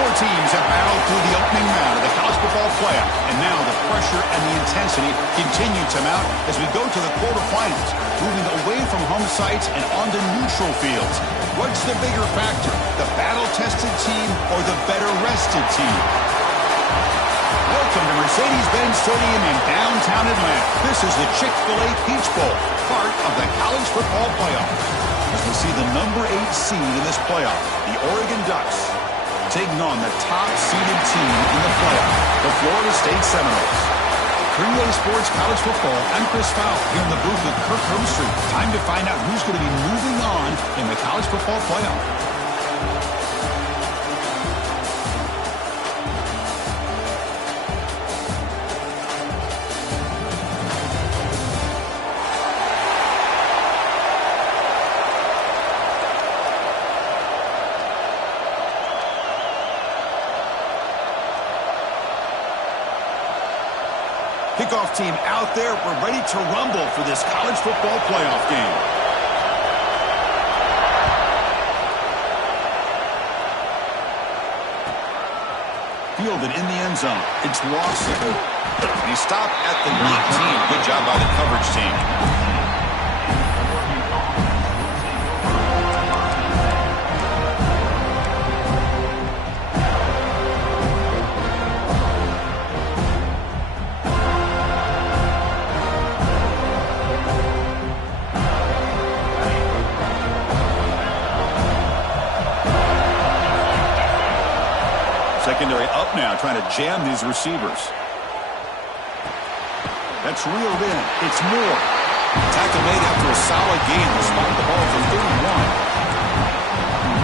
Four teams have battled through the opening round of the college football playoff, and now the pressure and the intensity continue to mount as we go to the quarterfinals, moving away from home sites and onto neutral fields. What's the bigger factor, the battle-tested team or the better-rested team? Welcome to Mercedes-Benz Stadium in downtown Atlanta. This is the Chick-fil-A Peach Bowl, part of the college football playoff. As we see the number 8 seed in this playoff, the Oregon Ducks, taking on the top-seeded team in the playoff, the Florida State Seminoles. Create Sports College Football, I'm Chris Fowler here in the booth with Kirk Herbstreit. Time to find out who's going to be moving on in the college football playoff. Kickoff team out there. We're ready to rumble for this college football playoff game. Fielded in the end zone. It's Lawson. He stopped at the 19. Good job by the coverage team. Secondary up now, trying to jam these receivers. That's reeled in. It's Moore. Tackle made after a solid gain. They'll spot the ball for 31.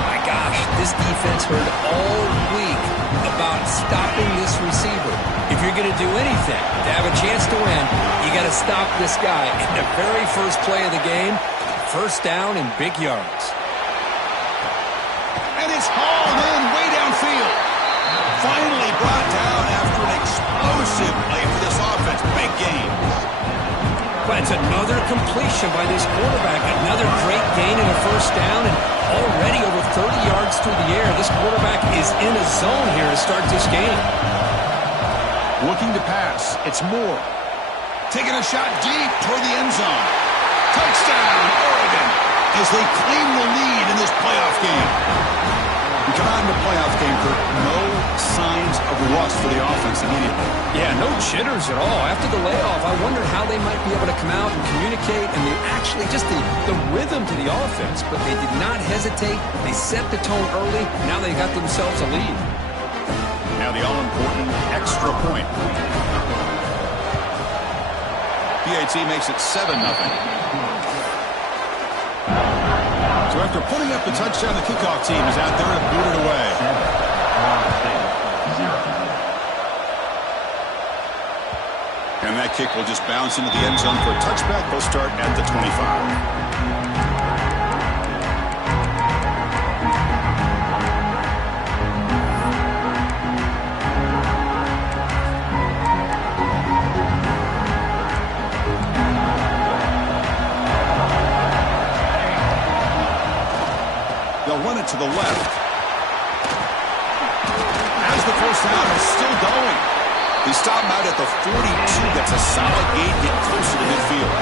My gosh, this defense heard all week about stopping this receiver. If you're going to do anything to have a chance to win, you got to stop this guy. In the very first play of the game, first down and big yards. And it's hauled in way downfield. Finally brought down after an explosive play for this offense. Big game. But it's another completion by this quarterback. Another great gain in a first down, and already over 30 yards through the air. This quarterback is in a zone here to start this game. Looking to pass. It's Moore. Taking a shot deep toward the end zone. Touchdown, Oregon, as they claim the lead in this playoff game. We come out in the playoff game for no signs of rust for the offense immediately. Yeah, no jitters at all. After the layoff, I wondered how they might be able to come out and communicate and actually just the rhythm to the offense. But they did not hesitate. They set the tone early. Now they got themselves a lead. Now the all-important extra point. PAT makes it 7-0. So after putting up the touchdown, the kickoff team is out there to boot it away. And that kick will just bounce into the end zone for a touchback. They'll start at the 25. Run it to the left. As the first down is still going. They stop him out at the 42. That's a solid gain, getting closer to midfield.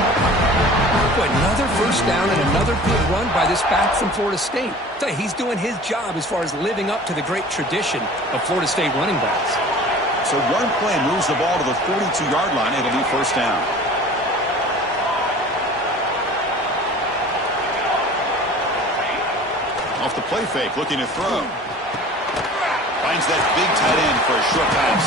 Another first down and another good run by this back from Florida State. Tell you, he's doing his job as far as living up to the great tradition of Florida State running backs. So one play moves the ball to the 42-yard line. It'll be first down. Off the play fake, looking to throw. Finds that big tight end for a short pass.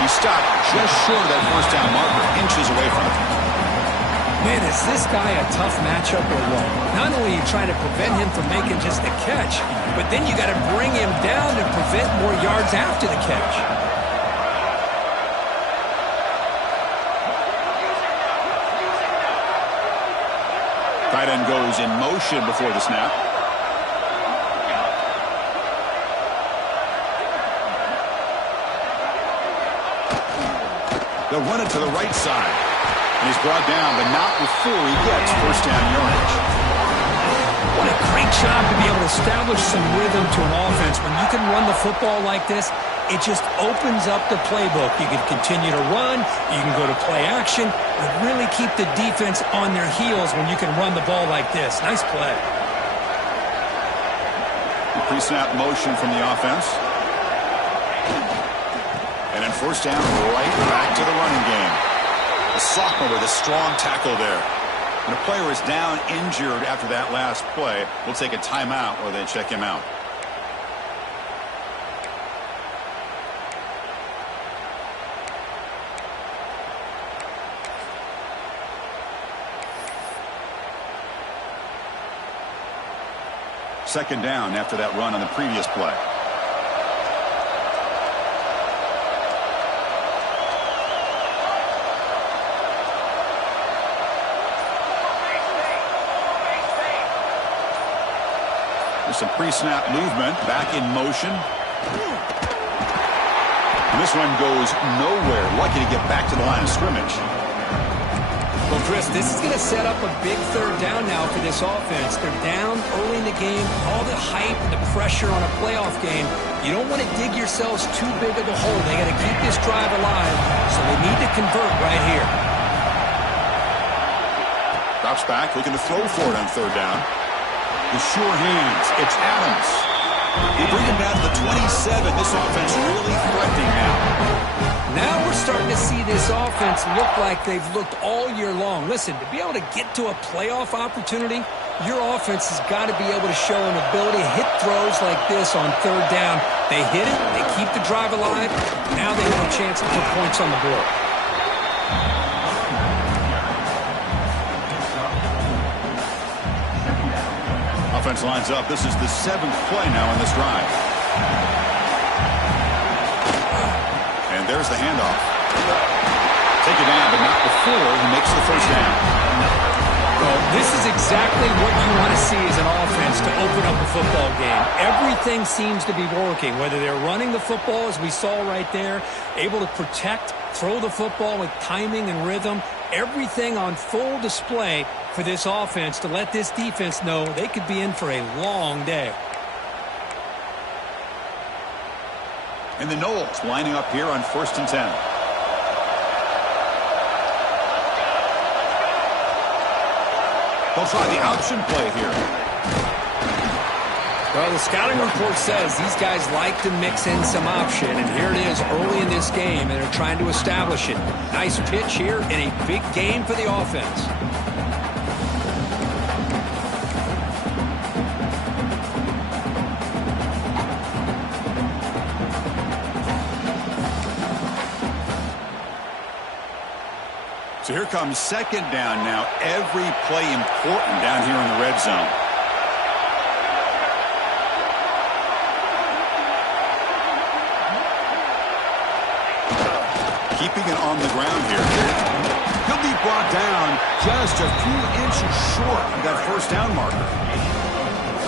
He stopped just short of that first down marker, inches away from it. Man, is this guy a tough matchup or what? Not only are you trying to prevent him from making just a catch, but then you got to bring him down to prevent more yards after the catch. Tight end goes in motion before the snap. They'll run it to the right side. And he's brought down, but not before he gets first down yardage. What a great job to be able to establish some rhythm to an offense. When you can run the football like this, it just opens up the playbook. You can continue to run. You can go to play action. You really keep the defense on their heels when you can run the ball like this. Nice play. Pre-snap motion from the offense. And then first down, right back to the running game. The sophomore with a strong tackle there. When a player is down injured after that last play, we'll take a timeout or then check him out. Second down after that run on the previous play. Some pre-snap movement, back in motion. And this one goes nowhere. Lucky to get back to the line of scrimmage. Well, Chris, this is going to set up a big third down now for this offense. They're down early in the game. All the hype and the pressure on a playoff game. You don't want to dig yourselves too big of a hole. They got to keep this drive alive, so they need to convert right here. Drops back, looking to throw for it on third down. The sure hands. It's Adams. They bring him down to the 27. This offense really threatening now. Now we're starting to see this offense look like they've looked all year long. Listen, to be able to get to a playoff opportunity, your offense has got to be able to show an ability to hit throws like this on third down. They hit it. They keep the drive alive. Now they have a chance to put points on the board. Offense lines up. This is the 7th play now in this drive. And there's the handoff. Take it down, but not before he makes the first down. Well, this is exactly what you want to see as an offense to open up a football game. Everything seems to be working, whether they're running the football, as we saw right there, able to protect, throw the football with timing and rhythm. Everything on full display for this offense to let this defense know they could be in for a long day. And the Knowles lining up here on 1st and 10. They'll try the option play here. Well, the scouting report says these guys like to mix in some option, and here it is early in this game, and they're trying to establish it. Nice pitch here in a big game for the offense. So here comes second down now. Every play important down here in the red zone. Keeping it on the ground here. He'll be brought down just a few inches short of that first down marker.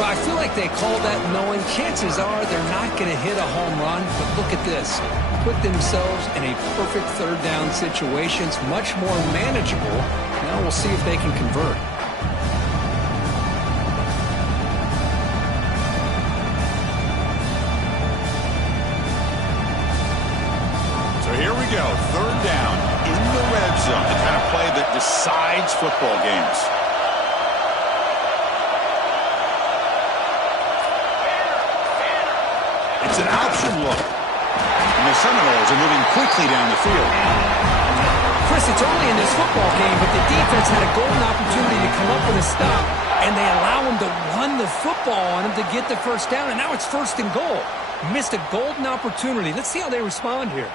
Well, I feel like they call that knowing chances are they're not going to hit a home run, but look at this. Put themselves in a perfect third down situation. It's much more manageable. Now we'll see if they can convert. So here we go. Third down in the red zone. The kind of play that decides football games. It's an option look. And the Seminoles are moving quickly down the field. Chris, it's early in this football game, but the defense had a golden opportunity to come up with a stop, and they allow him to run the football on him to get the first down, and now it's 1st and goal. Missed a golden opportunity. Let's see how they respond here.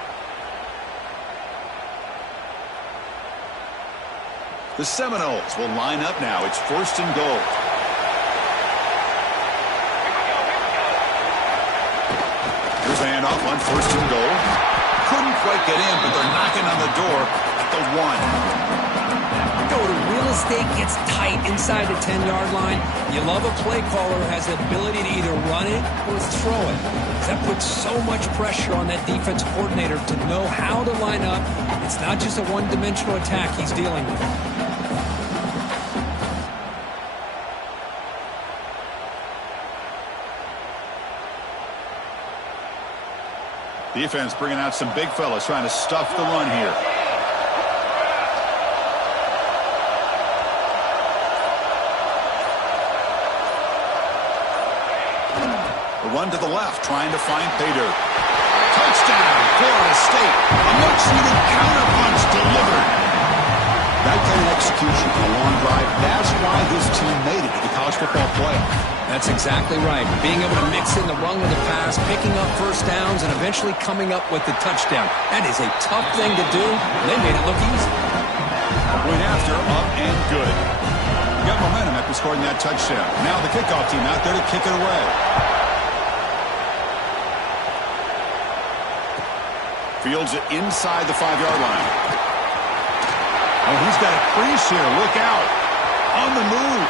The Seminoles will line up now. It's 1st and goal. Here's a handoff on 1st and goal. Couldn't quite get in, but they're knocking on the door at the 1. You know, the real estate gets tight inside the 10-yard line. You love a play caller who has the ability to either run it or throw it. That puts so much pressure on that defense coordinator to know how to line up. It's not just a one-dimensional attack he's dealing with. Defense bringing out some big fellas trying to stuff the run here. A run to the left, trying to find pay dirt. Touchdown, Florida State. A much-needed counterpunch delivered. That kind of execution on a long drive, that's why this team made it to the college football playoff. That's exactly right. Being able to mix in the run with the pass, picking up first downs, and eventually coming up with the touchdown. That is a tough thing to do. They made it look easy. Point after, up and good. You got momentum after scoring that touchdown. Now the kickoff team out there to kick it away. Fields it inside the 5-yard line. Oh, he's got a crease here. Look out. On the move.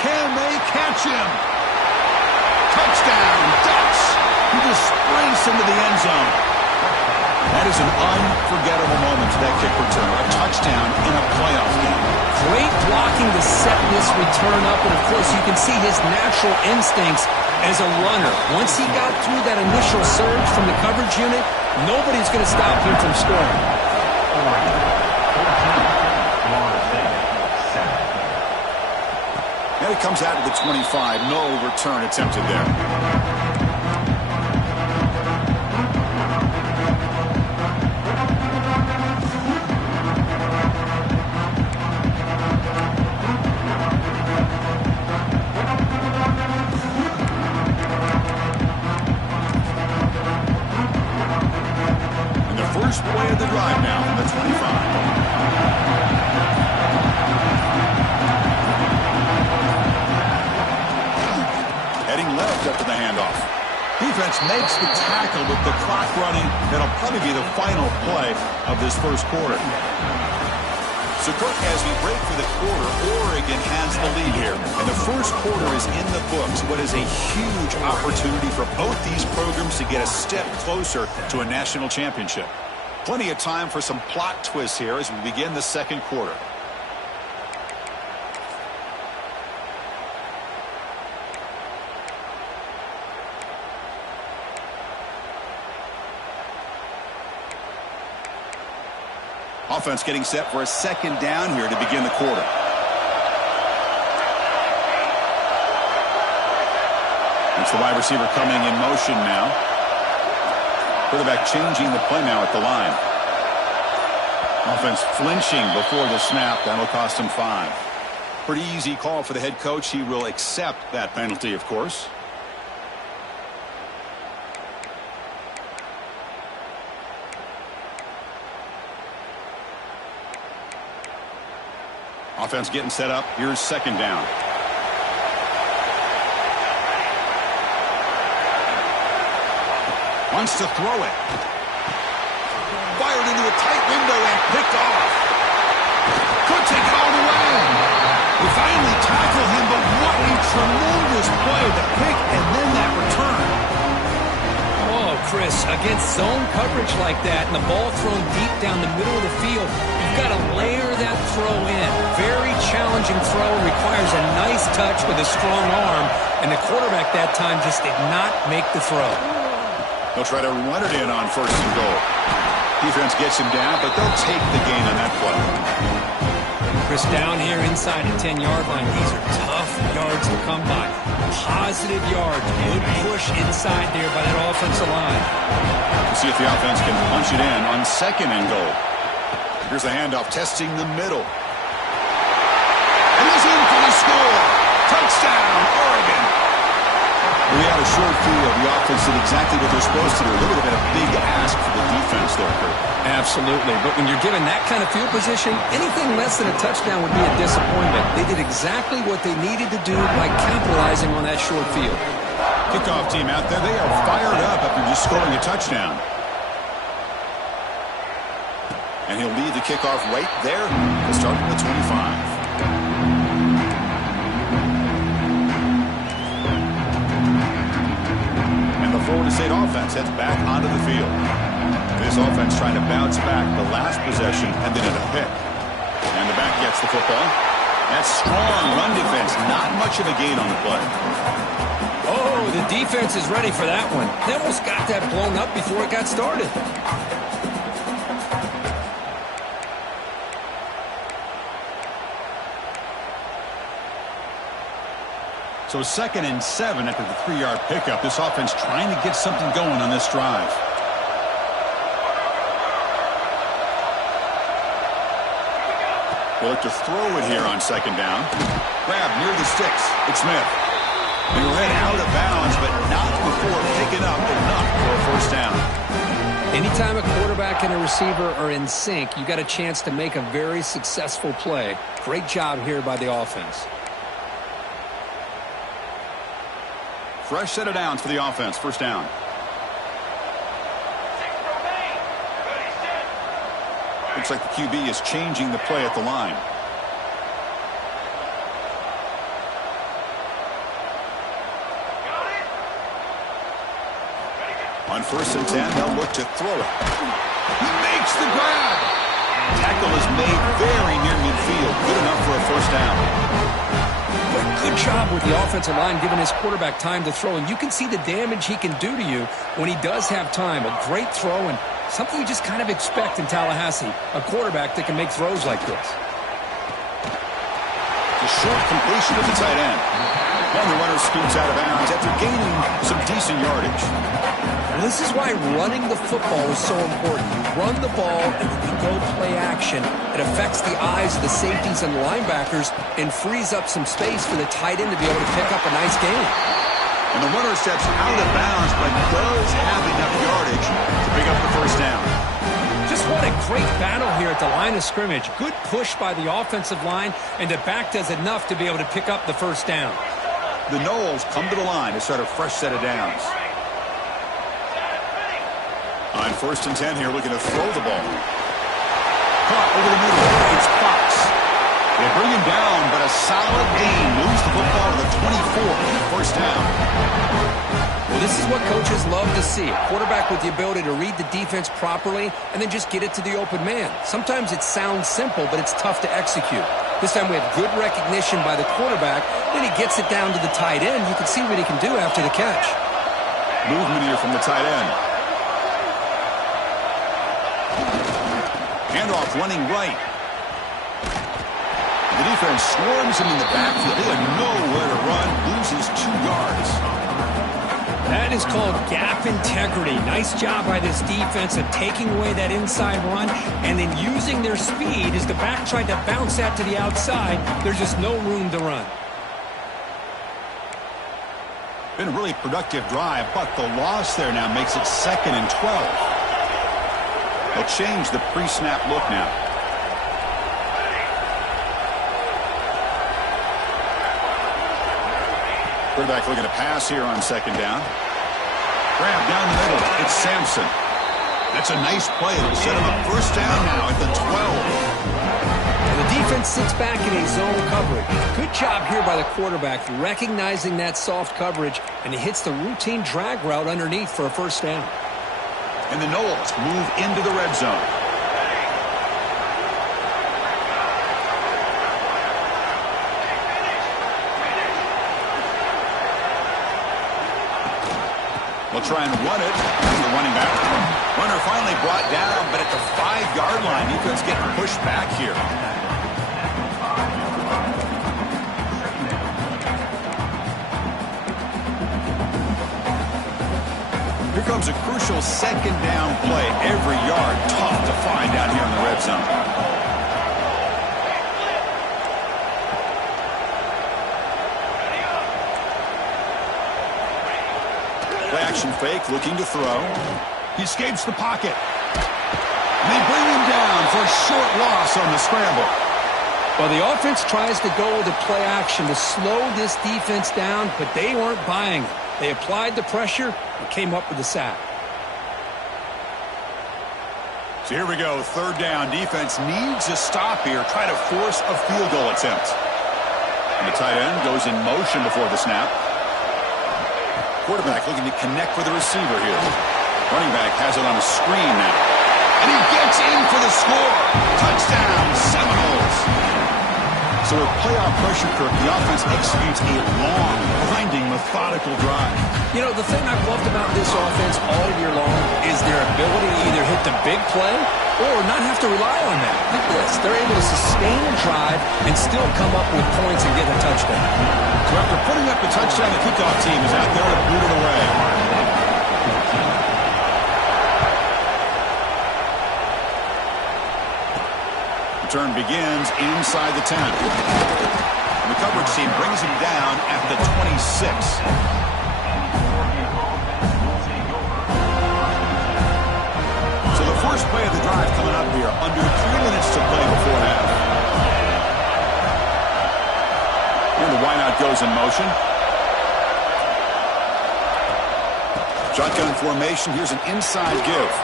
Can they catch him? Touchdown, Ducks. He just sprints into the end zone. That is an unforgettable moment for that kick return. A touchdown in a playoff game. Great blocking to set this return up, and of course you can see his natural instincts as a runner. Once he got through that initial surge from the coverage unit, nobody's going to stop him from scoring. And it comes out to the 25. No return attempted there. First play of the drive now from the 25. Heading left after the handoff. Defense makes the tackle with the clock running. That'll probably be the final play of this first quarter. So, Kirk, as we break for the quarter, Oregon has the lead here. And the first quarter is in the books. What is a huge opportunity for both these programs to get a step closer to a national championship. Plenty of time for some plot twists here as we begin the second quarter. Offense getting set for a second down here to begin the quarter. It's the wide receiver coming in motion now. Quarterback changing the play now at the line. Offense flinching before the snap. That'll cost him 5. Pretty easy call for the head coach. He will accept that penalty, of course. Offense getting set up. Here's second down. Wants to throw it. Fired into a tight window and picked off. Could take it all the way. We finally tackle him, but what a tremendous play. The pick and then that return. Oh, Chris, against zone coverage like that and the ball thrown deep down the middle of the field, you've got to layer that throw in. Very challenging throw. Requires a nice touch with a strong arm. And the quarterback that time just did not make the throw. They'll try to run it in on first and goal. Defense gets him down, but they'll take the gain on that play. Chris, down here inside the 10-yard line, these are tough yards to come by. Positive yards. Good push inside there by that offensive line. We'll see if the offense can punch it in on second and goal. Here's the handoff, testing the middle. And he's in for the score. Touchdown, Oregon. We had a short view of the offense did exactly what they're supposed to do. A little bit of a big ask for the defense there, Kurt. Absolutely. But when you're given that kind of field position, anything less than a touchdown would be a disappointment. They did exactly what they needed to do by capitalizing on that short field. Kickoff team out there. They are fired up after just scoring a touchdown. And he'll lead the kickoff right there to start with the 25. Florida State offense heads back onto the field. This offense trying to bounce back the last possession and then in a pick. And the back gets the football. That's strong run defense. Not much of a gain on the play. Oh, the defense is ready for that one. They almost got that blown up before it got started. So 2nd and 7 after the 3-yard pickup. This offense trying to get something going on this drive. They'll look to throw it here on 2nd down. Grab near the sticks. It's Smith. They will head out of bounds, but not before picking up enough for a first down. Anytime a quarterback and a receiver are in sync, you got a chance to make a very successful play. Great job here by the offense. Fresh set of downs for the offense. First down. Looks like the QB is changing the play at the line. On 1st and 10, they'll look to throw it. He makes the grab. Tackle is made very near midfield. Good enough for a first down. Good job with the offensive line giving his quarterback time to throw. And you can see the damage he can do to you when he does have time. A great throw and something you just kind of expect in Tallahassee. A quarterback that can make throws like this. The short completion of the tight end. And the runner scoots out of bounds after gaining some decent yardage. Well, this is why running the football is so important. You run the ball and then you go play action. It affects the eyes of the safeties and the linebackers and frees up some space for the tight end to be able to pick up a nice gain. And the runner steps out of bounds, but does have enough yardage to pick up the first down. Just what a great battle here at the line of scrimmage. Good push by the offensive line, and the back does enough to be able to pick up the first down. The Noles come to the line to start a fresh set of downs. On 1st and 10 here, looking to throw the ball. Caught over the middle. It's Fox. They bring him down, but a solid gain moves the football to the 24 and a first down. Well, this is what coaches love to see. A quarterback with the ability to read the defense properly and then just get it to the open man. Sometimes it sounds simple, but it's tough to execute. This time we have good recognition by the quarterback. Then he gets it down to the tight end. You can see what he can do after the catch. Movement here from the tight end. Handoff running right. The defense swarms him in the backfield. They have nowhere to run. Loses 2 yards. That is called gap integrity. Nice job by this defense of taking away that inside run and then using their speed as the back tried to bounce that to the outside. There's just no room to run. Been a really productive drive, but the loss there now makes it 2nd and 12. They'll change the pre-snap look now. Quarterback looking to pass here on 2nd down. Grab down the middle. It's Sampson. That's a nice play. It'll set him up first down now at the 12. And the defense sits back in a zone coverage. Good job here by the quarterback recognizing that soft coverage, and he hits the routine drag route underneath for a first down. And the Noles move into the red zone. They'll try and run it. The running back. Runner finally brought down, but at the 5-yard line, defense getting pushed back here. Here comes a crucial 2nd down play. Every yard tough to find down here in the red zone. Action fake, looking to throw. He escapes the pocket. And they bring him down for a short loss on the scramble. Well, the offense tries to go with a play action to slow this defense down, but they weren't buying it. They applied the pressure and came up with the sack. So here we go, 3rd down. Defense needs a stop here. Try to force a field goal attempt. And the tight end goes in motion before the snap. Quarterback looking to connect with the receiver here. Running back has it on a screen now. And he gets in for the score. Touchdown, Seminoles. So with playoff pressure, Kirk, the offense executes a long, grinding, methodical drive. You know, the thing I've loved about this offense all year long is their ability to either hit the big play or not have to rely on that. Look at this. They're able to sustain a drive and still come up with points and get a touchdown. So after putting up a touchdown, the kickoff team is out there to boot it away. Turn begins inside the 10. And the coverage team brings him down at the 26. So the first play of the drive coming up here. Under 3 minutes to play before half. And the wideout goes in motion. Shotgun formation. Here's an inside give.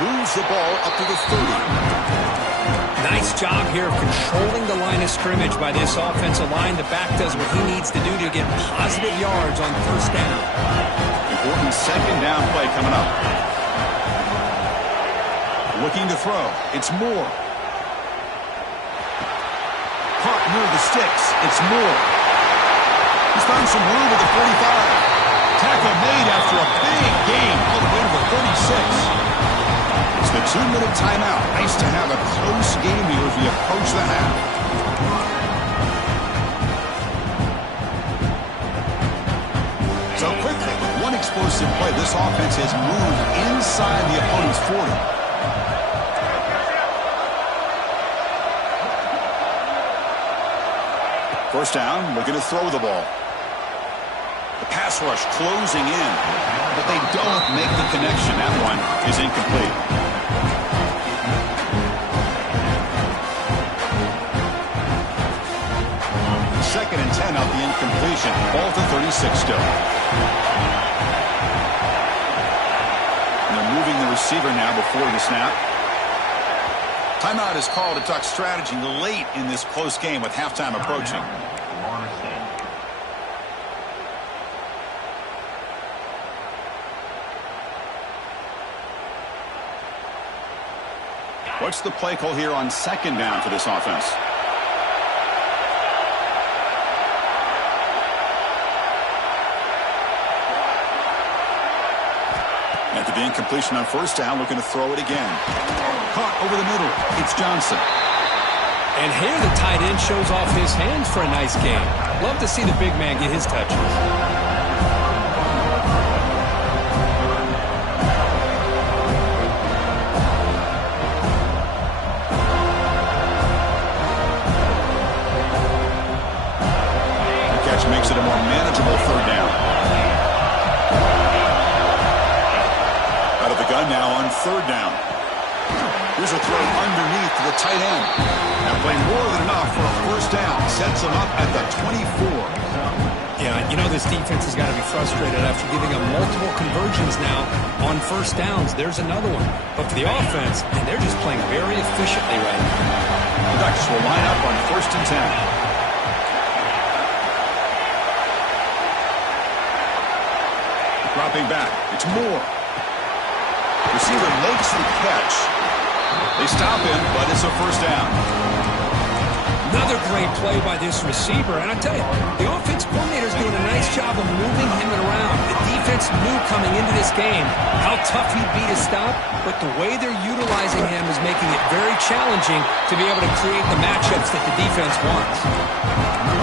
Moves the ball up to the 30. Nice job here of controlling the line of scrimmage by this offensive line. The back does what he needs to do to get positive yards on first down. Important second down play coming up. Looking to throw. It's Moore. Caught near the sticks. It's Moore. He's found some room at the 45. Tackle made after a big gain all the way to the 36. It's the 2-minute timeout. Nice to have a close game here as we approach the half. So quickly, with one explosive play, this offense has moved inside the opponent's 40. First down, looking to throw the ball. The pass rush closing in, but they don't make the connection. That one is incomplete. Second and 10 out the incompletion. Ball to 36 still. And they're moving the receiver now before the snap. Timeout is called to talk strategy late in this close game with halftime approaching. What's the play call here on second down for this offense? After the incompletion on first down, looking to throw it again. Caught over the middle. It's Johnson. And here the tight end shows off his hands for a nice game. Love to see the big man get his touches. Makes it a more manageable third down. Out of the gun now on third down. Here's a throw underneath to the tight end. Now playing more than enough for a first down. Sets him up at the 24. Yeah, you know this defense has got to be frustrated after giving them multiple conversions now on first downs. There's another one. But for the offense, and they're just playing very efficiently right now. The Ducks will line up on first and 10. Dropping back. It's Moore. Receiver makes the catch. They stop him, but it's a first down. Another great play by this receiver. And I tell you, the offense coordinator is doing a nice job of moving him around. The defense knew coming into this game how tough he'd be to stop, but the way they're utilizing him is making it very challenging to be able to create the matchups that the defense wants.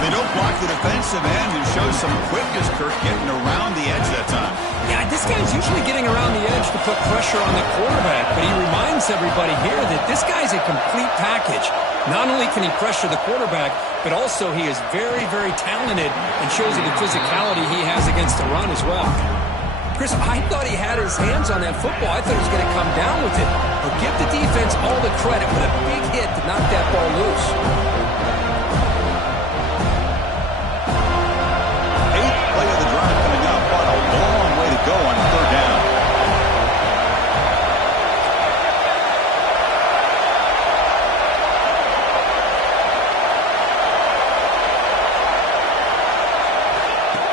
They don't block the defensive end and show some quickness, Kirk, getting around the edge that time. Yeah, this guy's usually getting around the edge to put pressure on the quarterback, but he reminds everybody here that this guy's a complete package. Not only can he pressure the quarterback, but also he is very, very talented and shows you the physicality he has against the run as well. Chris, I thought he had his hands on that football. I thought he was going to come down with it. But give the defense all the credit with a big hit to knock that ball loose. Play of the drive coming up, but a long way to go on third down.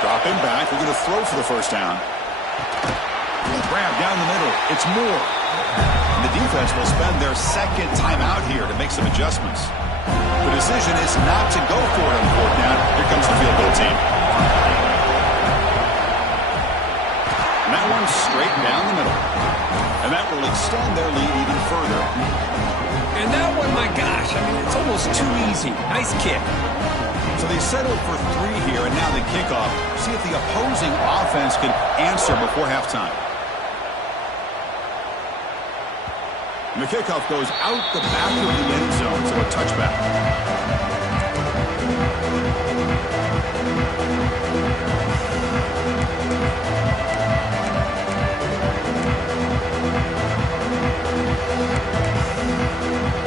Dropping back, we're going to throw for the first down. Grab down the middle, it's Moore. And the defense will spend their second timeout here to make some adjustments. The decision is not to go for it on 4th down. Here comes the field goal team. And that one's straight down the middle. And that will extend their lead even further. And that one, my gosh, I mean, it's almost too easy. Nice kick. So they settled for 3 here, and now the kickoff. See if the opposing offense can answer before halftime. And the kickoff goes out the back of the end zone, so a touchback.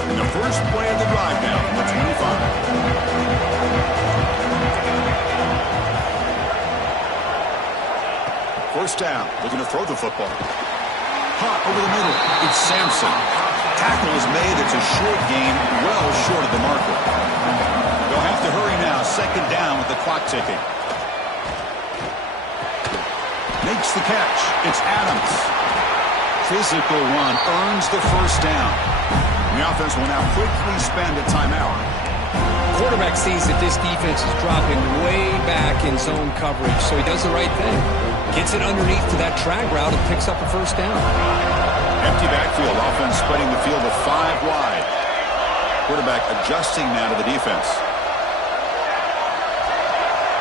And the first play of the drive now from the 25. First down, looking to throw the football. Hot over the middle. It's Sampson. Tackle is made. It's a short gain, well short of the marker. They'll have to hurry now. 2nd down with the clock ticking. Makes the catch. It's Adams. Physical run earns the first down. The offense will now quickly spend a timeout. Quarterback sees that this defense is dropping way back in zone coverage, so he does the right thing. Gets it underneath to that drag route and picks up a first down. Empty backfield. Offense spreading the field to 5 wide. Quarterback adjusting now to the defense.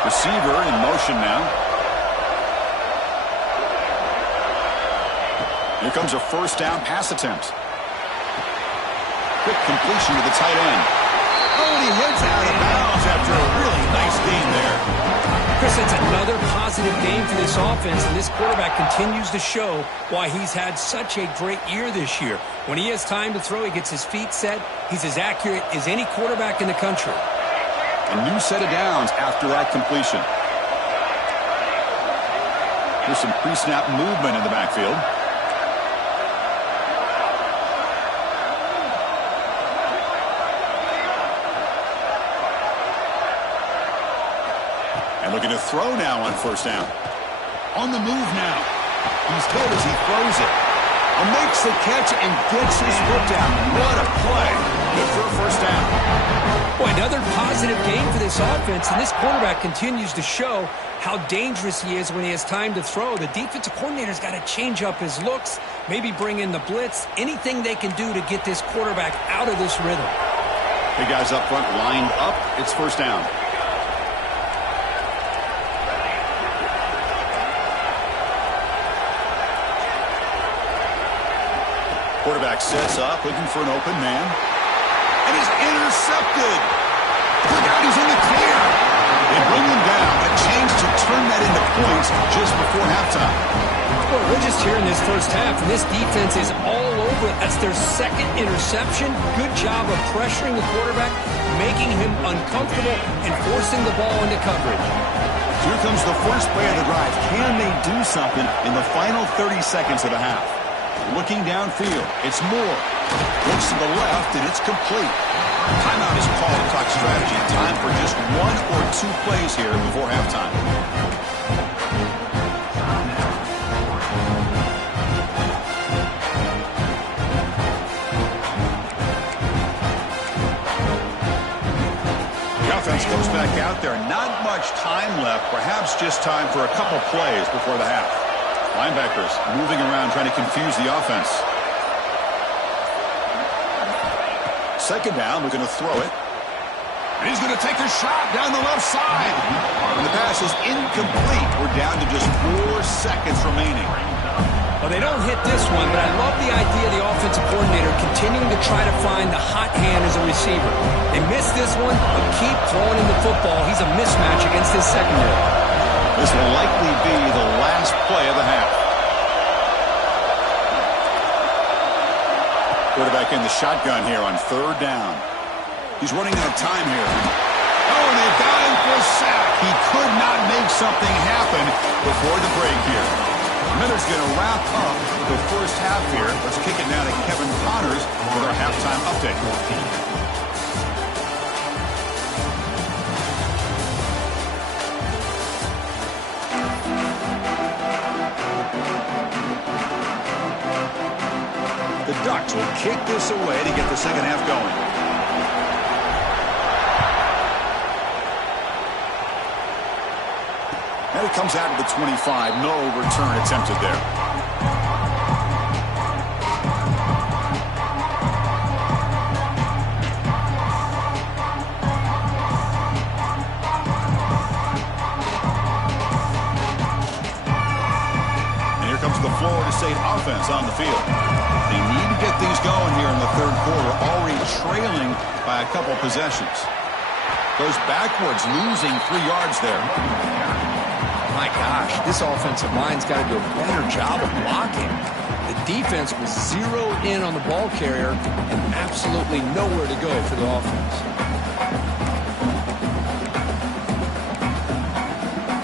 Receiver in motion now. Here comes a first down pass attempt. Quick completion to the tight end. Oh, and he heads out of bounds after a really nice game there. Chris, it's another positive game for this offense, and this quarterback continues to show why he's had such a great year this year. When he has time to throw, he gets his feet set. He's as accurate as any quarterback in the country. A new set of downs after that completion. There's some pre-snap movement in the backfield. Looking to throw now on first down. On the move now. He's hit as he throws it. And makes the catch and gets his foot down. What a play. Good for a first down. Boy, another positive game for this offense, and this quarterback continues to show how dangerous he is when he has time to throw. The defensive coordinator's got to change up his looks, maybe bring in the blitz, anything they can do to get this quarterback out of this rhythm. Big guys up front lined up. It's first down. Quarterback sets up, looking for an open man. And he's intercepted. Look out, he's in the clear. They bring him down. A chance to turn that into points just before halftime. Well, we're just here in this first half, and this defense is all over it. That's their 2nd interception. Good job of pressuring the quarterback, making him uncomfortable, and forcing the ball into coverage. Here comes the first play of the drive. Can they do something in the final 30 seconds of the half? Looking downfield, it's Moore. Looks to the left, and it's complete. Timeout is called to talk strategy. Time for just 1 or 2 plays here before halftime. The offense comes back out there. Not much time left. Perhaps just time for a couple plays before the half. Linebackers moving around, trying to confuse the offense. 2nd down, we're going to throw it. And he's going to take a shot down the left side. And the pass is incomplete. We're down to just 4 seconds remaining. Well, they don't hit this one, but I love the idea of the offensive coordinator continuing to try to find the hot hand as a receiver. They missed this one, but keep throwing him the football. He's a mismatch against his secondary. This will likely be the last play of the half. Quarterback in the shotgun here on 3rd down. He's running out of time here. Oh, and they've got him for a sack. He could not make something happen before the break here. Miller's going to wrap up the first half here. Let's kick it now to Kevin Connors with our halftime update. The Ducks will kick this away to get the second half going. And it comes out to the 25. No return attempted there. And here comes the Florida State offense on the field. They need to get things going here in the third quarter, already trailing by a couple possessions. Goes backwards, losing 3 yards there. My gosh, this offensive line's got to do a better job of blocking. The defense was zeroed in on the ball carrier and absolutely nowhere to go for the offense.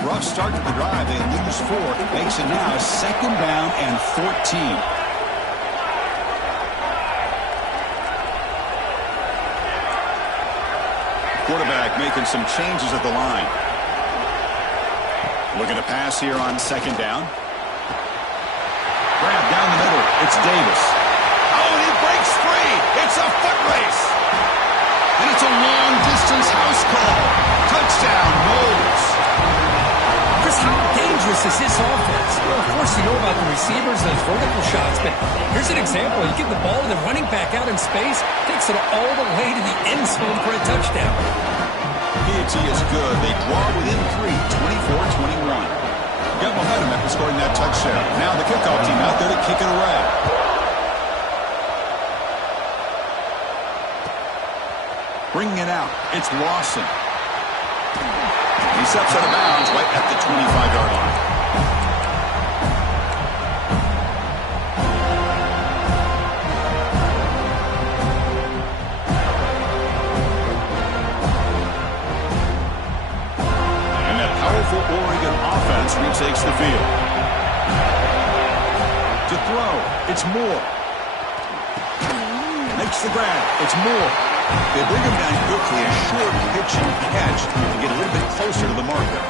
Rough start to the drive. They lose 4. Makes it now 2nd down and 14. Quarterback making some changes at the line. Looking to pass here on 2nd down. Grab down the middle. It's Davis. Oh, and he breaks free. It's a foot race. And it's a long-distance house call. Touchdown, Knowles. Chris, how dangerous is this offense? Well, of course, you know about the receivers, those vertical shots, but here's an example. You give the ball to the running back out in space, takes it all the way to the end zone for a touchdown. PAT is good. They draw within 3, 24-21. Got momentum after scoring that touchdown. Now the kickoff team out there to kick it away. Bringing it out, it's Lawson. He steps out of bounds right at the 25-yard line. And that powerful Oregon offense retakes the field. To throw, it's Moore. Makes the grab, it's Moore. They bring him down quickly, a short pitch and catch to get a little bit closer to the marker.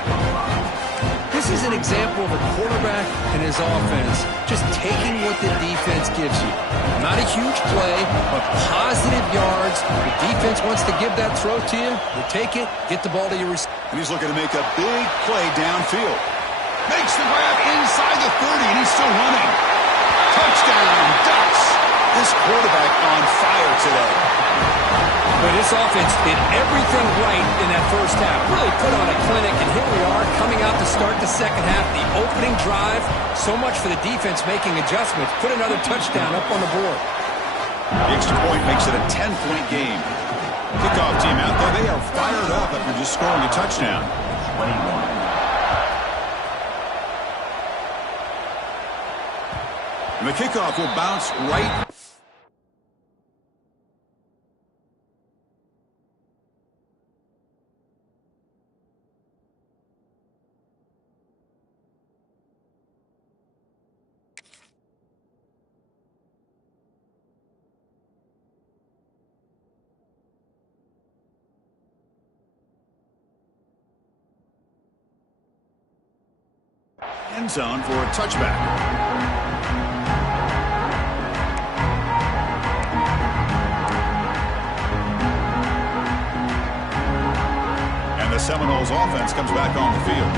This is an example of a quarterback and his offense just taking what the defense gives you. Not a huge play, but positive yards. The defense wants to give that throw to you. You take it, get the ball to your receiver. And he's looking to make a big play downfield. Makes the grab inside the 30, and he's still running. Touchdown, Ducks. This quarterback on fire today. But this offense did everything right in that first half. Really put on a clinic, and here we are coming out to start the second half. The opening drive, so much for the defense making adjustments. Put another touchdown up on the board. The extra point makes it a 10-point game. Kickoff team out there, they are fired up after just scoring a touchdown. 21. And the kickoff will bounce right. End zone for a touchback. And the Seminoles offense comes back on the field.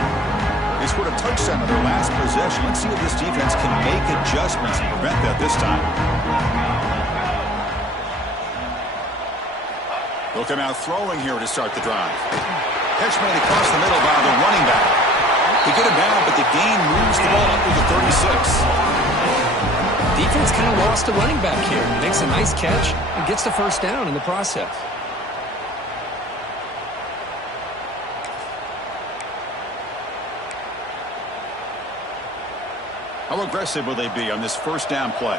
They scored a touchdown on their last possession. Let's see if this defense can make adjustments and prevent that this time. They'll come out throwing here to start the drive. Catch made across the middle by the running back. They get it down, but the gain moves the ball up to the 36. Defense kind of lost a running back here. Makes a nice catch and gets the first down in the process. How aggressive will they be on this first down play?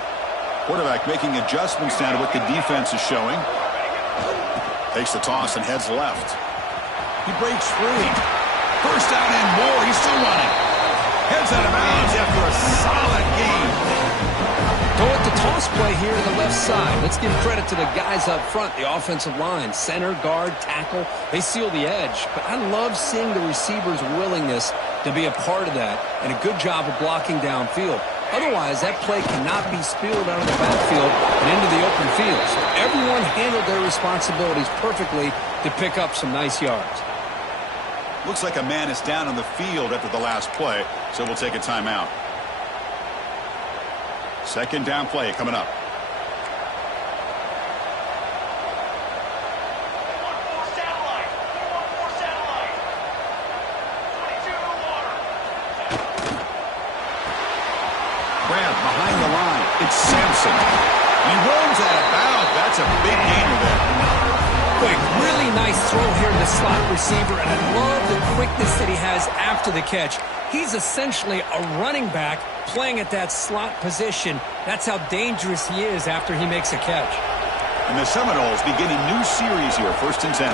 Quarterback making adjustments down to what the defense is showing. Takes the toss and heads left. He breaks free. First down and more. He's still running. Heads out of bounds after a solid game. Go with the toss play here to the left side. Let's give credit to the guys up front, the offensive line, center, guard, tackle. They seal the edge. But I love seeing the receiver's willingness to be a part of that and a good job of blocking downfield. Otherwise, that play cannot be spilled out of the backfield and into the open field. So everyone handled their responsibilities perfectly to pick up some nice yards. Looks like a man is down on the field after the last play, so we'll take a timeout. Second down play coming up. Grab behind the line. It's Sampson. He rolls out of bounds. That's a big gainer there. Quick, really nice throw here to the slot receiver, and I love the quickness that he has after the catch. He's essentially a running back playing at that slot position. That's how dangerous he is after he makes a catch. And the Seminoles begin a new series here, 1st and 10.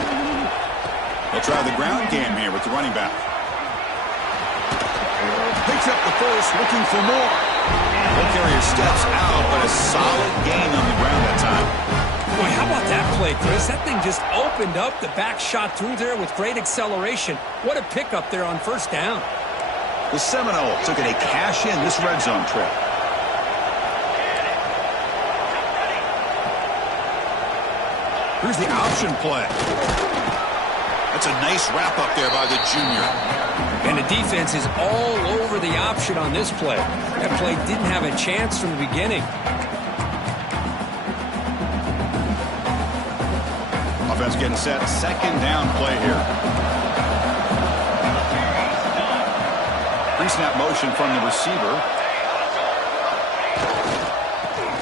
They'll try the ground game here with the running back. Picks up the first, looking for more. Ball carrier steps out, but a solid gain on the ground that time. Boy, how about that play, Chris? That thing just opened up. The back shot through there with great acceleration. What a pickup there on 1st down. The Seminoles took it a cash-in this red zone trip. Here's the option play. That's a nice wrap-up there by the junior. And the defense is all over the option on this play. That play didn't have a chance from the beginning. Offense getting set. Second down play here. Pre-snap motion from the receiver.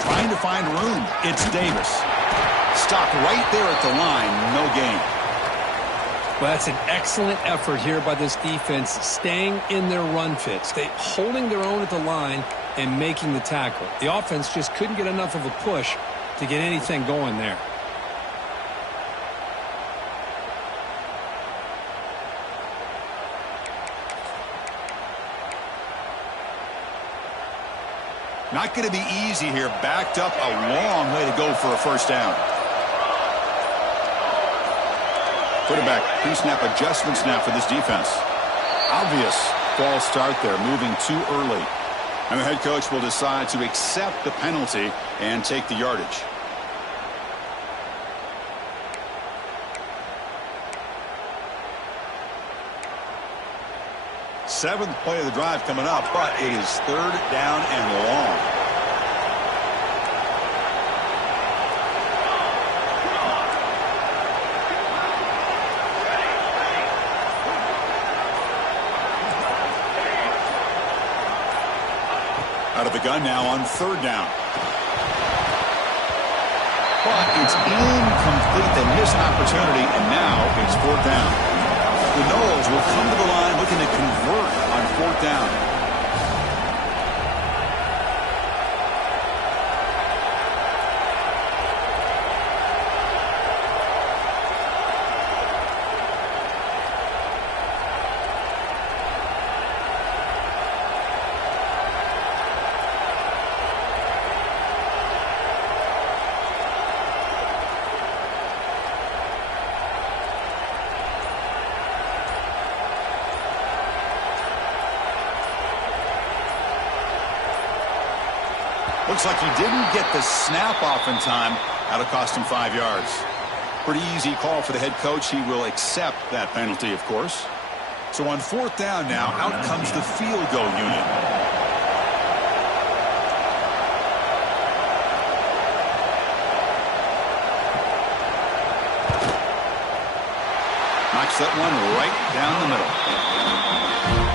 Trying to find room. It's Davis. Stopped right there at the line. No gain. Well, that's an excellent effort here by this defense, staying in their run fit, holding their own at the line and making the tackle. The offense just couldn't get enough of a push to get anything going there. Not going to be easy here. Backed up a long way to go for a 1st down. Quarterback pre-snap adjustment snap for this defense. Obvious false start there, moving too early. And the head coach will decide to accept the penalty and take the yardage. Seventh play of the drive coming up, but it is 3rd down and long. Out of the gun now on 3rd down. But it's incomplete. They miss an opportunity, and now it's 4th down. The Noles will come to the line looking to convert on 4th down. Looks like he didn't get the snap off in time. That'll cost him 5 yards. Pretty easy call for the head coach. He will accept that penalty, of course. So on 4th down now, out comes the field goal unit. Knocks that one right down the middle.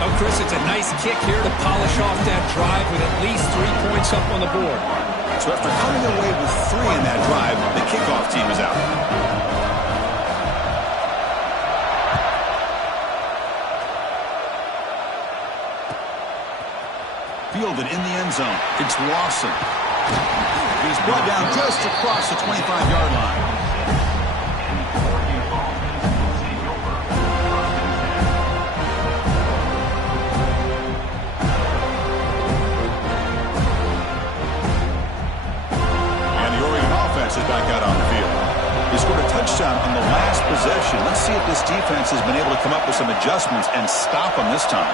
Oh, Chris, it's a nice kick here to polish off that drive with at least 3 points up on the board. So after coming away with 3 in that drive, the kickoff team is out. Fielded in the end zone. It's Lawson. He's brought down just across the 25-yard line. Is back out on the field. He scored a touchdown on the last possession. Let's see if this defense has been able to come up with some adjustments and stop them this time.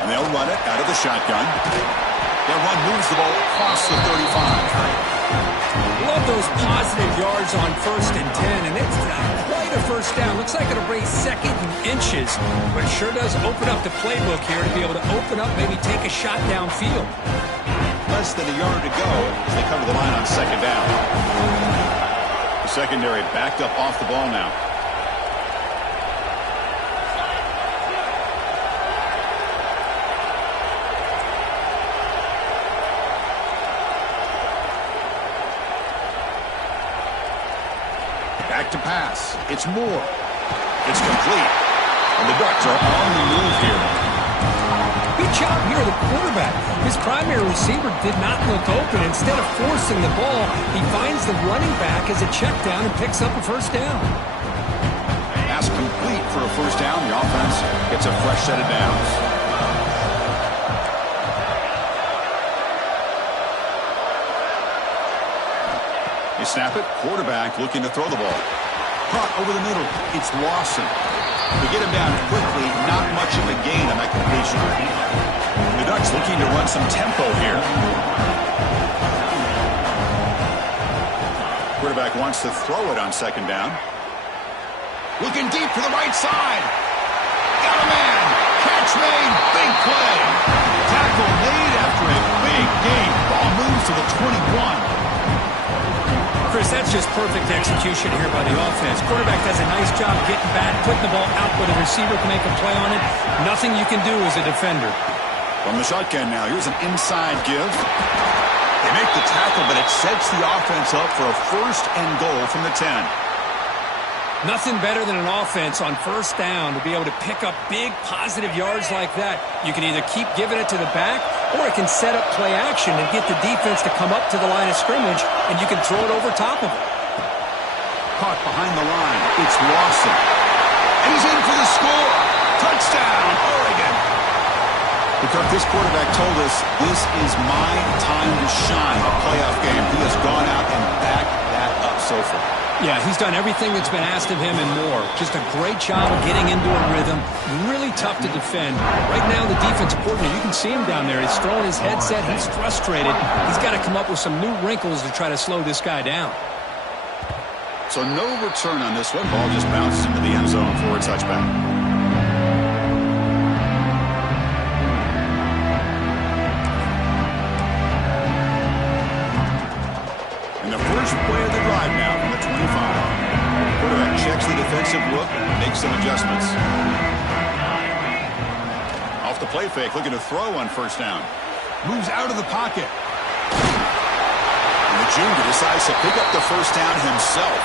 And they'll run it out of the shotgun. Their run moves the ball across the 35. love those positive yards on 1st and 10, and it's not quite a first down. Looks like it'll bring 2nd and inches, but it sure does open up the playbook here to be able to open up, maybe take a shot downfield. Less than a yard to go as they cover the line on 2nd down. The secondary backed up off the ball now. Back to pass. It's Moore. It's complete. And the Ducks are on the move here. Good job here, the quarterback. His primary receiver did not look open. Instead of forcing the ball, he finds the running back as a check down and picks up a first down. Pass complete for a first down. The offense gets a fresh set of downs. They snap it. Quarterback looking to throw the ball. Caught over the middle. It's Lawson. They get him down quickly. Not much of a gain on that completion. The Ducks looking to run some tempo here. Quarterback wants to throw it on 2nd down. Looking deep to the right side. Got a man. Catch made. Big play. Tackle made after a big gain. Ball moves to the 21. Chris, that's just perfect execution here by the offense. Quarterback does a nice job getting back, putting the ball out where the receiver can make a play on it. Nothing you can do as a defender. From the shotgun now, here's an inside give. They make the tackle, but it sets the offense up for a 1st and goal from the 10. Nothing better than an offense on 1st down to be able to pick up big positive yards like that. You can either keep giving it to the back, or it can set up play action and get the defense to come up to the line of scrimmage, and you can throw it over top of it. Caught behind the line. It's Lawson. And he's in for the score. Touchdown, Oregon. Because this quarterback told us this is my time to shine, a playoff game. He has gone out and backed that up so far. Yeah, he's done everything that's been asked of him and more. Just a great job of getting into a rhythm. Really tough to defend. Right now, the defensive coordinator, you can see him down there. He's throwing his headset. He's frustrated. He's got to come up with some new wrinkles to try to slow this guy down. So no return on this one. Ball just bounces into the end zone for a touchback. And the first play of the drive now from the 25. Quarterback checks the defensive look and makes some adjustments. Off the play fake, looking to throw on 1st down. Moves out of the pocket. And the junior decides to pick up the 1st down himself.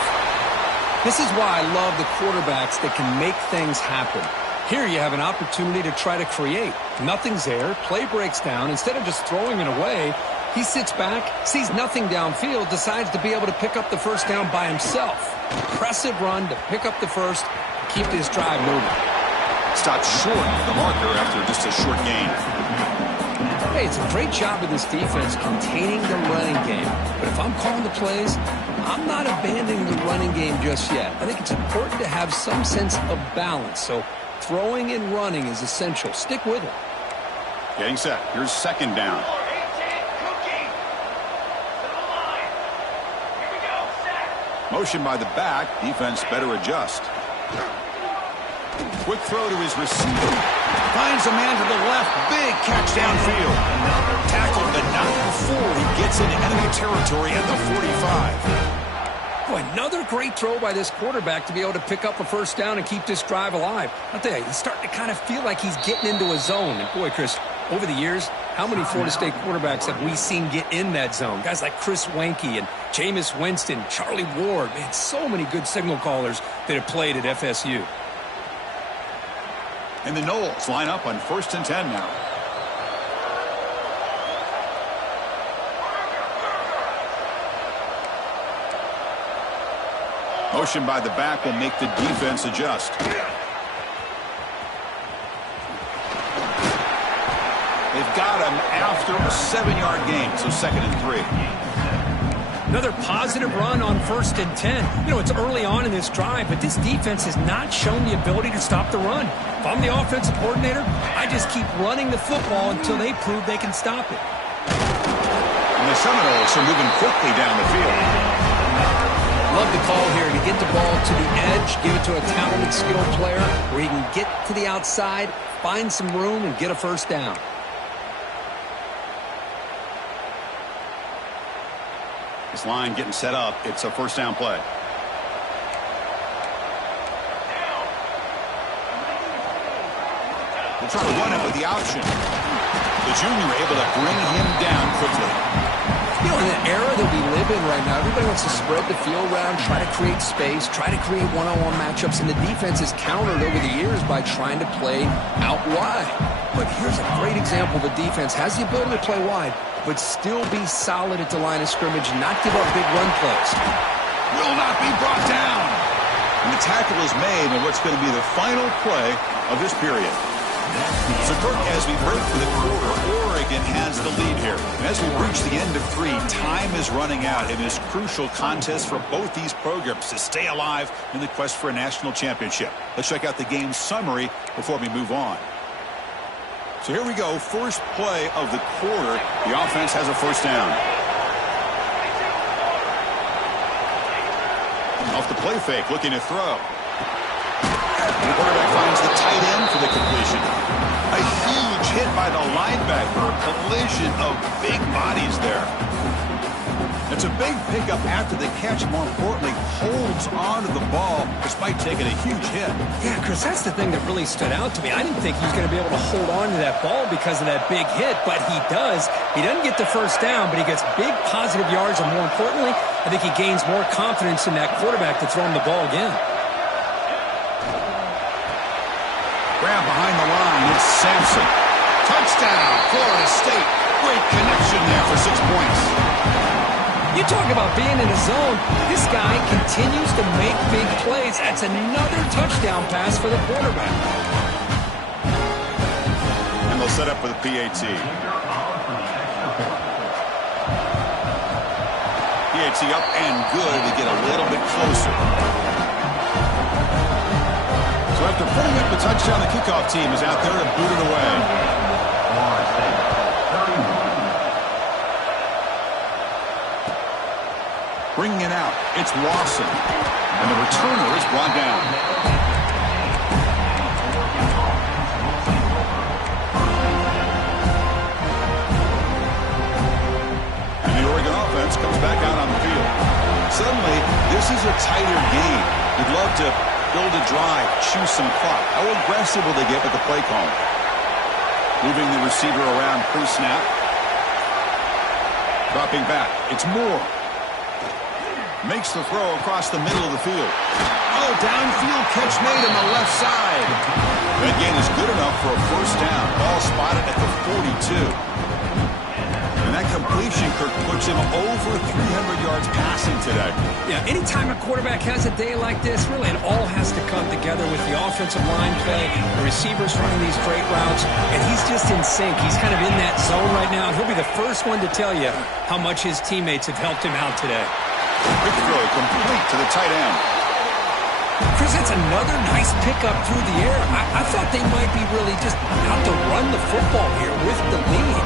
This is why I love the quarterbacks that can make things happen. Here you have an opportunity to try to create. Nothing's there. Play breaks down. Instead of just throwing it away, he sits back, sees nothing downfield, decides to be able to pick up the 1st down by himself. Impressive run to pick up the 1st, keep this drive moving. Stopped short of the marker after just a short gain. Hey, it's a great job of this defense containing the running game. But if I'm calling the plays, I'm not abandoning the running game just yet. I think it's important to have some sense of balance. So throwing and running is essential. Stick with it. Getting set. Here's 2nd down. Motion by the back. Defense better adjust. Quick throw to his receiver. Finds a man to the left. Big catch downfield. Tackled, but not before he gets into enemy territory at the 45. Boy, another great throw by this quarterback to be able to pick up a 1st down and keep this drive alive. I'll tell you, he's starting to kind of feel like he's getting into a zone. And boy, Chris, over the years, how many Florida State quarterbacks have we seen get in that zone? Guys like Chris Wenke and Jameis Winston, Charlie Ward. Man, so many good signal callers that have played at FSU. And the Noles line up on 1st and 10 now. Motion by the back will make the defense adjust. They've got him after a 7-yard gain, so 2nd and 3. Another positive run on 1st and 10. You know, it's early on in this drive, but this defense has not shown the ability to stop the run. If I'm the offensive coordinator, I just keep running the football until they prove they can stop it. And the Seminoles are moving quickly down the field. Love the call here to get the ball to the edge, give it to a talented, skilled player where he can get to the outside, find some room, and get a first down. This line getting set up. It's a first down play. They'll try to run it with the option. The junior able to bring him down quickly. You know, in the era that we live in right now, everybody wants to spread the field around, try to create space, try to create one-on-one matchups, and the defense is countered over the years by trying to play out wide. But here's a great example. The defense has the ability to play wide, but still be solid at the line of scrimmage, not give up big run plays. Will not be brought down. And the tackle is made on what's going to be the final play of this period. So, Kirk, as we break for the quarter, Oregon has the lead here. And as we reach the end of 3, time is running out in this crucial contest for both these programs to stay alive in the quest for a national championship. Let's check out the game summary before we move on. So here we go. First play of the quarter. The offense has a first down. Off the play fake, looking to throw. The quarterback finds the tight end for the completion. A huge hit by the linebacker. A collision of big bodies there. It's a big pickup after the catch. More importantly, holds on to the ball despite taking a huge hit. Yeah, Chris, that's the thing that really stood out to me. I didn't think he was going to be able to hold on to that ball because of that big hit, but he does. He doesn't get the first down, but he gets big positive yards, and more importantly, I think he gains more confidence in that quarterback to throw him the ball again. Grab behind the line. It's Sampson. Touchdown, Florida State. Great connection there for 6 points. You talk about being in a zone. This guy continues to make big plays. That's another touchdown pass for the quarterback. And they'll set up for the PAT. PAT up and good to get a little bit closer. So after putting up the touchdown, the kickoff team is out there to boot it away. Bringing it out, it's Lawson. And the returner is brought down. And the Oregon offense comes back out on the field. Suddenly, this is a tighter game. You'd love to build a drive, choose some clock. How aggressive will they get with the play call? Moving the receiver around pre-snap. Dropping back, it's Moore. Makes the throw across the middle of the field. Oh, downfield catch made on the left side. That gain is good enough for a first down. Ball spotted at the 42. And that completion, Kirk, puts him over 300 yards passing today. Yeah, anytime a quarterback has a day like this, really it all has to come together with the offensive line play, the receivers running these great routes, and he's just in sync. He's kind of in that zone right now, and he'll be the first one to tell you how much his teammates have helped him out today. Big throw complete to the tight end. Chris, that's another nice pickup through the air. I thought they might be really just out to run the football here with the lead.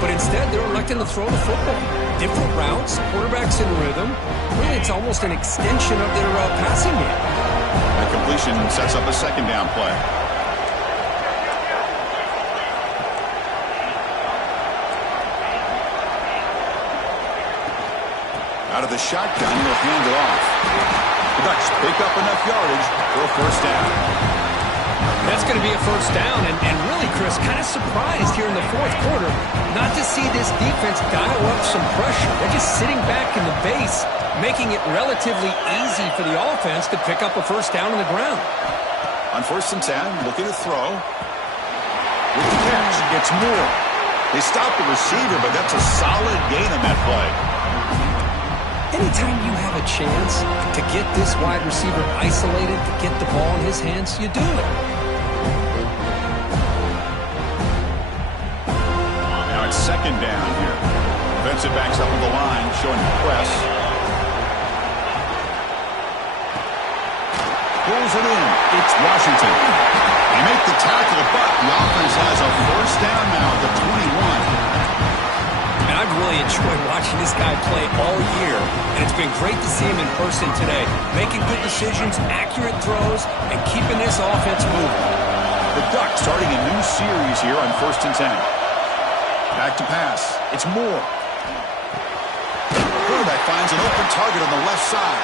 But instead, they're electing to throw the football. Different routes, quarterbacks in rhythm. Really, it's almost an extension of their passing game. That completion sets up a second down play. Out of the shotgun, he'll hand it off. The Ducks pick up enough yardage for a first down. That's going to be a first down, and really, Chris, kind of surprised here in the fourth quarter not to see this defense dial up some pressure. They're just sitting back in the base, making it relatively easy for the offense to pick up a first down on the ground. On 1st and 10, looking to throw. With the catch, it's Moore. They stop the receiver, but that's a solid gain on that play. Anytime you have a chance to get this wide receiver isolated, to get the ball in his hands, you do it. Now it's second down here. Defensive backs up on the line, showing the press. Pulls it in. It's Washington. They make the tackle, but the offense has a first down now at the 21. I've really enjoyed watching this guy play all year, and it's been great to see him in person today, making good decisions, accurate throws, and keeping this offense moving. The Ducks starting a new series here on 1st and 10. Back to pass. It's Moore. Quarterback finds an open target on the left side.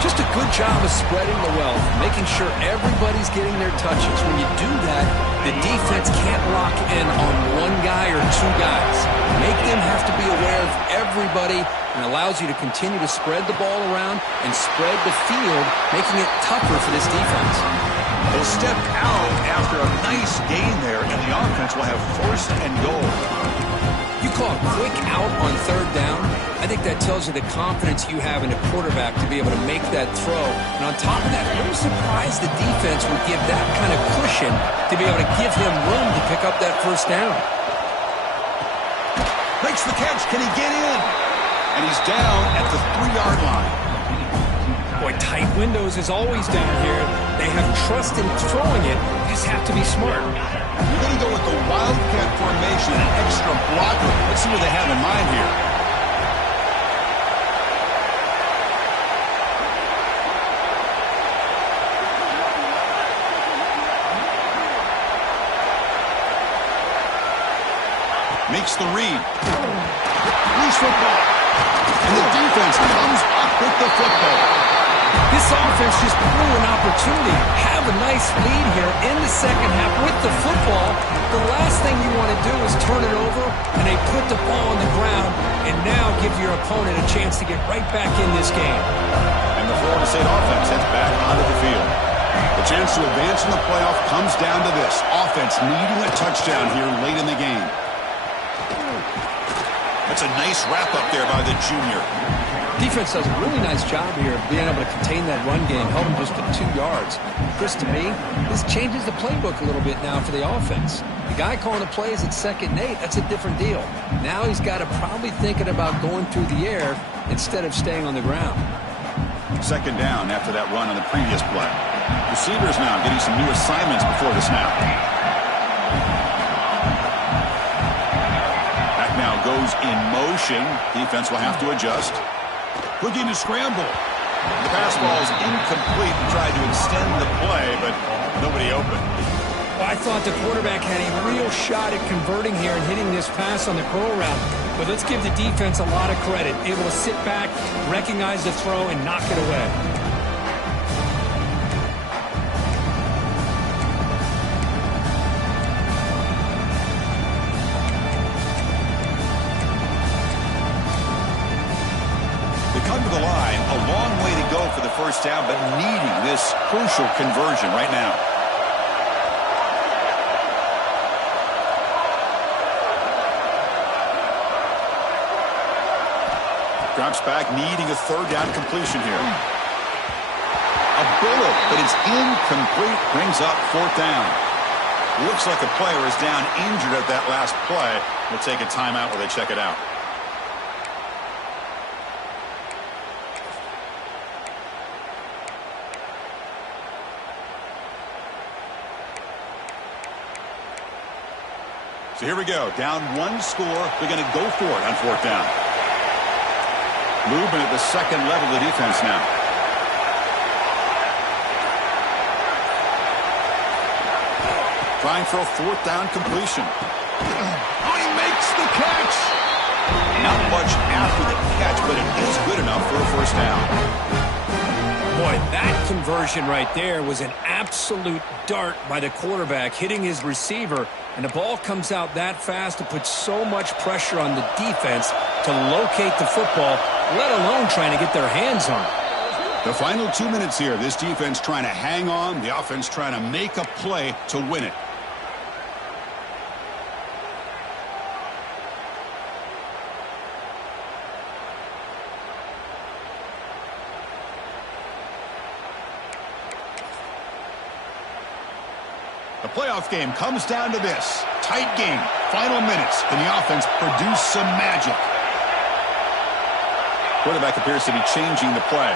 Just a good job of spreading the wealth, making sure everybody's getting their touches. When you do that, the defense can't lock in on one guy or two guys. Make them have to be aware of everybody, and allows you to continue to spread the ball around and spread the field, making it tougher for this defense. They'll step out after a nice gain there, and the offense will have 1st and goal. You call a quick out on 3rd down. I think that tells you the confidence you have in a quarterback to be able to make that throw. And on top of that, I'm surprised the defense would give that kind of cushion to be able to give him room to pick up that 1st down. Makes the catch. Can he get in? And he's down at the 3-yard line. Boy, tight windows is always down here. They have trust in throwing it. You just have to be smart. We're going to go with the Wildcat formation, an extra blocker. Let's see what they have in mind here. Makes the read. Loose football. And the defense comes up with the football. This offense just blew an opportunity. Have a nice lead here in the 2nd half with the football. The last thing you want to do is turn it over, and they put the ball on the ground and now give your opponent a chance to get right back in this game. And the Florida State offense heads back onto the field. The chance to advance in the playoff comes down to this. Offense needing a touchdown here late in the game. That's a nice wrap-up there by the junior. Defense does a really nice job here of being able to contain that run game, held him just to 2 yards. Chris, to me, this changes the playbook a little bit now for the offense. The guy calling the plays at 2nd and 8, that's a different deal. Now he's got to probably thinking about going through the air instead of staying on the ground. 2nd down after that run on the previous play. Receivers now getting some new assignments before the snap. Back now goes in motion. Defense will have to adjust. Looking to scramble. The pass ball is incomplete and tried to extend the play, but nobody open. Well, I thought the quarterback had a real shot at converting here and hitting this pass on the curl route. But let's give the defense a lot of credit. Able to sit back, recognize the throw, and knock it away. Come to the line, a long way to go for the 1st down, but needing this crucial conversion right now. Drops back, needing a 3rd down completion here. A bullet, but it's incomplete, brings up 4th down. Looks like the player is down injured at that last play. We'll take a timeout while they check it out. So here we go. Down 1 score. They're going to go for it on 4th down. Movement at the 2nd level of the defense now. Trying for a 4th down completion. Oh, he makes the catch. Not much after the catch, but it is good enough for a 1st down. Boy, that conversion right there was an absolute dart by the quarterback, hitting his receiver. And the ball comes out that fast to put so much pressure on the defense to locate the football, let alone trying to get their hands on it. The final 2 minutes here. This defense trying to hang on. The offense trying to make a play to win it. The playoff game comes down to this. Tight game. Final minutes. Can the offense produce some magic? Quarterback appears to be changing the play.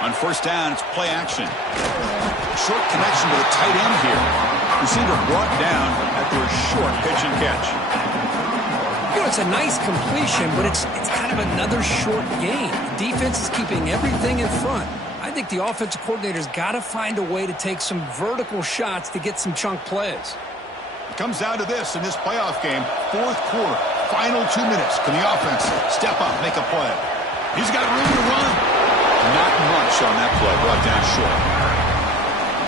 On 1st down, it's play action. Short connection to the tight end here. Receiver brought down after a short pitch and catch. You know, it's a nice completion, but it's kind of another short game. The defense is keeping everything in front. I think the offensive coordinator's got to find a way to take some vertical shots to get some chunk plays. It comes down to this in this playoff game. Fourth quarter, final 2 minutes. Can the offense step up, make a play? He's got room to run. Not much on that play, brought down short.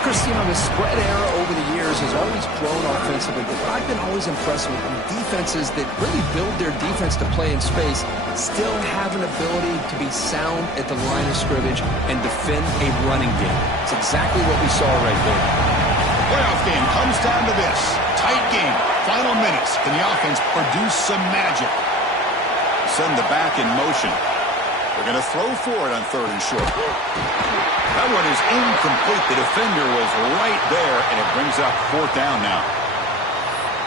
Chris, you know, the spread era over the years has always grown offensively, but I've been always impressed with defenses that really build their defense to play in space, still have an ability to be sound at the line of scrimmage and defend a running game. It's exactly what we saw right there. Playoff game comes down to this. Tight game, final minutes. Can the offense produce some magic? Send the back in motion. They're going to throw for it on 3rd and short. That one is incomplete. The defender was right there, and it brings up 4th down now.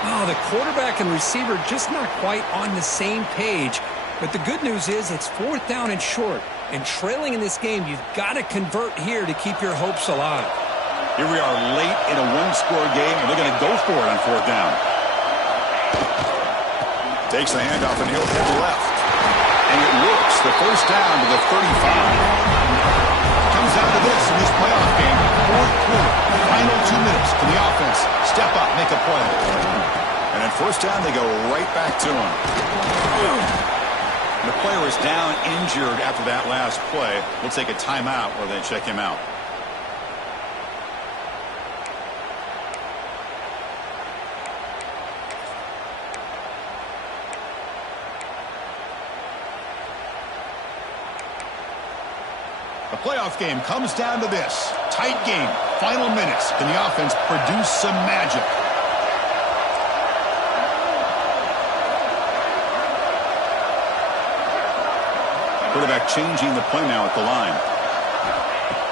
Oh, the quarterback and receiver just not quite on the same page. But the good news is it's 4th down and short. And trailing in this game, you've got to convert here to keep your hopes alive. Here we are late in a one-score game, and they're going to go for it on 4th down. Takes the handoff, and he'll head left. And it works. The first down to the 35. Comes down to this in this playoff game. 4th quarter, final 2 minutes. Can the offense step up, make a play? And at first down, they go right back to him. The player is down injured after that last play. We'll take a timeout where they check him out. The playoff game comes down to this. Tight game, final minutes. Can the offense produce some magic? Quarterback changing the play now at the line.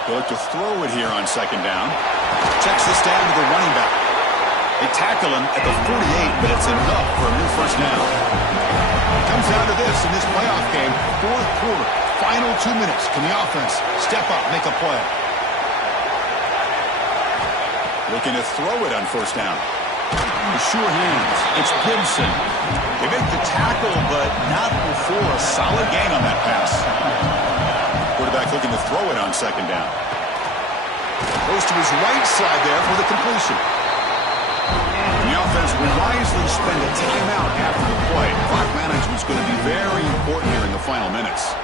He'll look to throw it here on 2nd down. Checks this down to the running back. They tackle him at the 48, but it's enough for a new first down. It comes down to this in this playoff game. 4th quarter, final 2 minutes. Can the offense step up, make a play? Looking to throw it on 1st down. The sure hands. It's Gibson. They make the tackle, but not before a solid gain on that pass. Quarterback looking to throw it on 2nd down. Goes to his right side there for the completion. The offense will wisely spend a timeout after the play. Clock management is going to be very important here in the final minutes.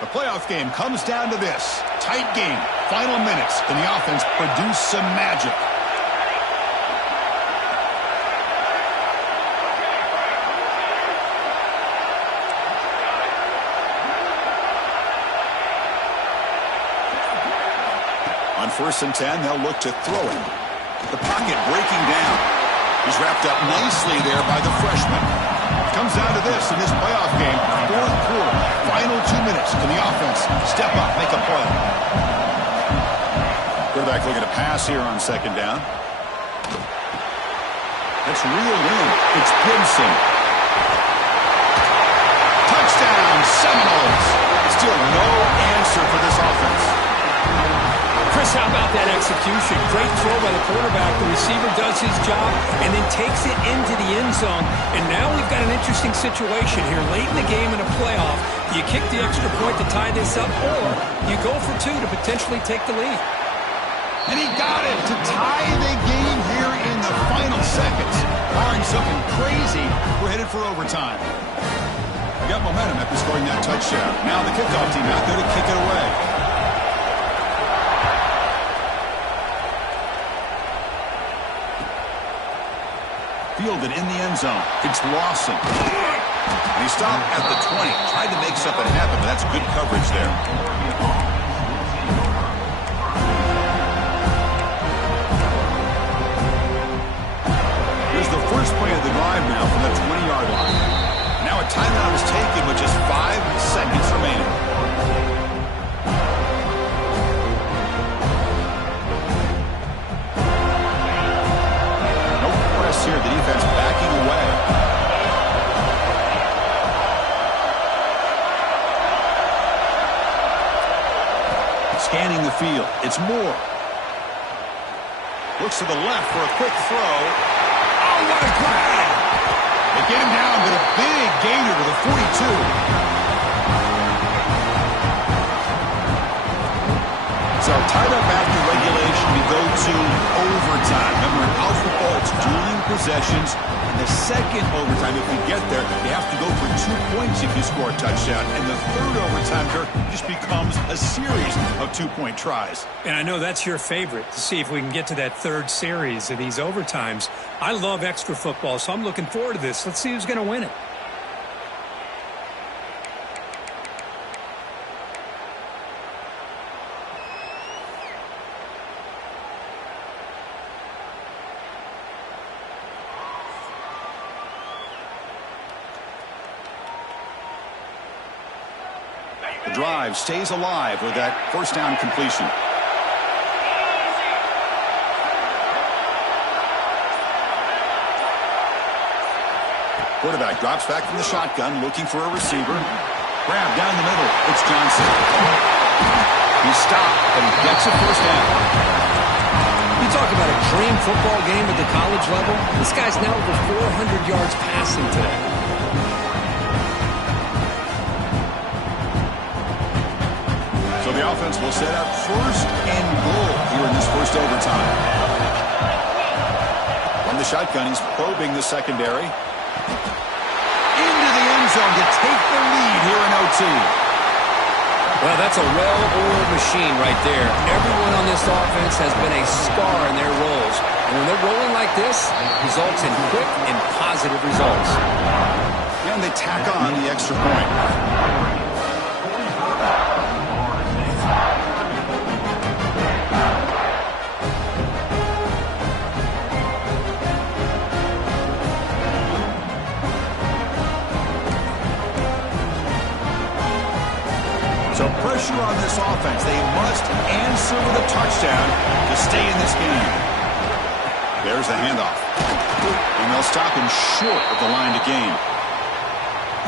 The playoff game comes down to this. Tight game, final minutes. Can the offense produce some magic? On 1st and 10, they'll look to throw it. The pocket breaking down. He's wrapped up nicely there by the freshman. Comes down to this in this playoff game. 4th quarter, final 2 minutes. Can the offense step up, make a play? Quarterback looking to pass here on 2nd down. That's reeled in. It's Gibson. Touchdown, Seminoles. Still no answer for this offense. Chris, how about that execution? Great throw by the quarterback. The receiver does his job and then takes it into the end zone. And now we've got an interesting situation here. Late in the game in a playoff, do you kick the extra point to tie this up, or you go for 2 to potentially take the lead? And he got it to tie the game here in the final seconds. Barring something crazy, we're headed for overtime. We got momentum after scoring that touchdown. Now the kickoff team out there to kick it away. Fielded in the end zone. It's Lawson. And he stopped at the 20. Tried to make something happen, but that's good coverage there. Here's the first play of the drive now from the 20-yard line. Now a timeout is taken with just 5 seconds remaining. Here, the defense backing away. field. It's Moore. Looks to the left for a quick throw. Oh, what a grab! They get him down, but a big gainer to the 42. So tied up after regulation, we go to overtime. Remember, in college football, it's dueling possessions. In the second overtime, if you get there, you have to go for 2 points if you score a touchdown. And the third overtime, Dirk, just becomes a series of 2-point tries. And I know that's your favorite, to see if we can get to that third series of these overtimes. I love extra football, so I'm looking forward to this. Let's see who's going to win it. Drive stays alive with that first down completion. Quarterback drops back from the shotgun, looking for a receiver. Grab down the middle. It's Johnson. He's stopped, but he gets a first down. You talk about a dream football game at the college level. This guy's now over 400 yards passing today. So the offense will set up first and goal here in this first overtime. From the shotgun, he's probing the secondary. Into the end zone to take the lead here in OT. Well, that's a well-oiled machine right there. Everyone on this offense has been a star in their roles. And when they're rolling like this, it results in quick and positive results. And they tack on the extra point. So pressure on this offense. They must answer with a touchdown to stay in this game. There's the handoff. And they'll stop him short of the line to gain.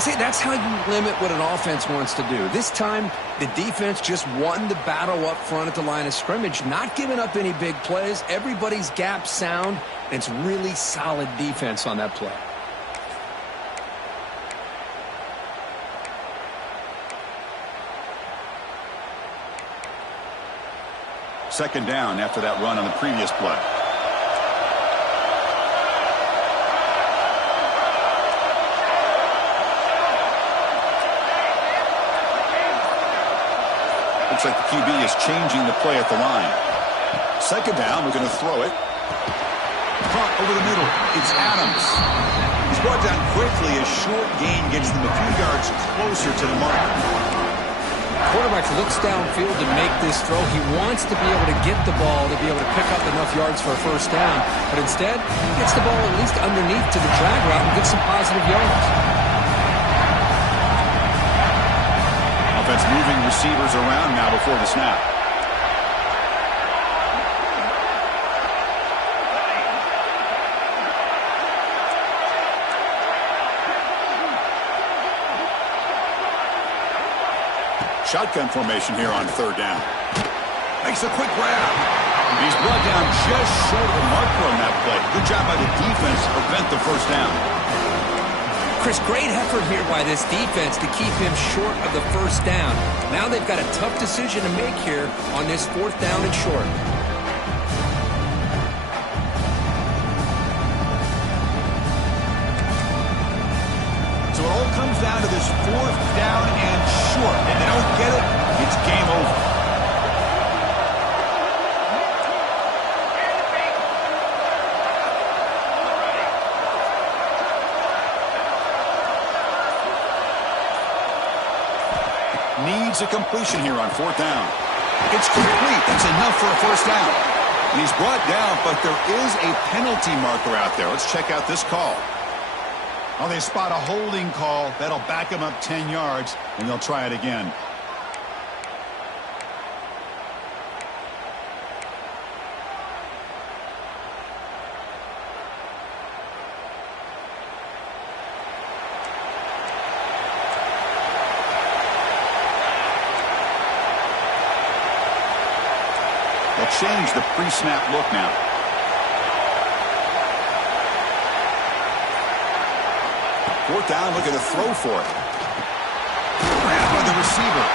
See, that's how you limit what an offense wants to do. This time, the defense just won the battle up front at the line of scrimmage, not giving up any big plays. Everybody's gap sound, and it's really solid defense on that play. Second down after that run on the previous play. Looks like the QB is changing the play at the line. Second down, we're going to throw it. Caught over the middle. It's Adams. He's brought down quickly. A short gain gets them a few yards closer to the mark. Quarterback looks downfield to make this throw. He wants to be able to get the ball to be able to pick up enough yards for a first down. But instead, he gets the ball at least underneath to the drag route and gets some positive yards. Offense moving receivers around now before the snap. Shotgun formation here on third down. Makes a quick grab. He's brought down just short of the marker on that play. Good job by the defense to prevent the first down. Chris, great effort here by this defense to keep him short of the first down. Now they've got a tough decision to make here on this fourth down and short. So it all comes down to this fourth down and short. If they don't get it, it's game over. Needs a completion here on fourth down. It's complete. That's enough for a first down. And he's brought down, but there is a penalty marker out there. Let's check out this call. Oh, they spot a holding call. That'll back him up 10 yards, and they'll try it again. change the pre-snap look now. Fourth down, looking to throw for it. Grabbed by the receiver.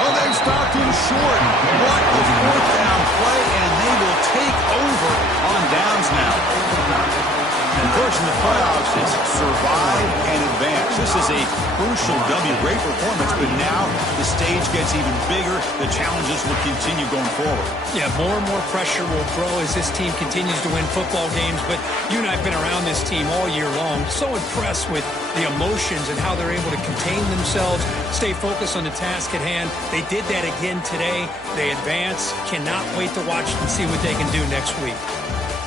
Oh, they stopped him short. What a fourth down play, and they will take over on downs now. Of course, in the playoffs, it's survive and advance. This is a crucial W. Great performance, but now the stage gets even bigger. The challenges will continue going forward. Yeah, more and more pressure will grow as this team continues to win football games. But you and I have been around this team all year long. So impressed with the emotions and how they're able to contain themselves, stay focused on the task at hand. They did that again today. They advance. Cannot wait to watch and see what they can do next week.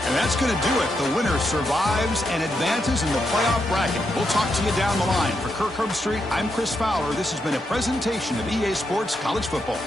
And that's going to do it. The winner survives and advances in the playoff bracket. We'll talk to you down the line. For Kirk Herbstreit, I'm Chris Fowler. This has been a presentation of EA Sports College Football.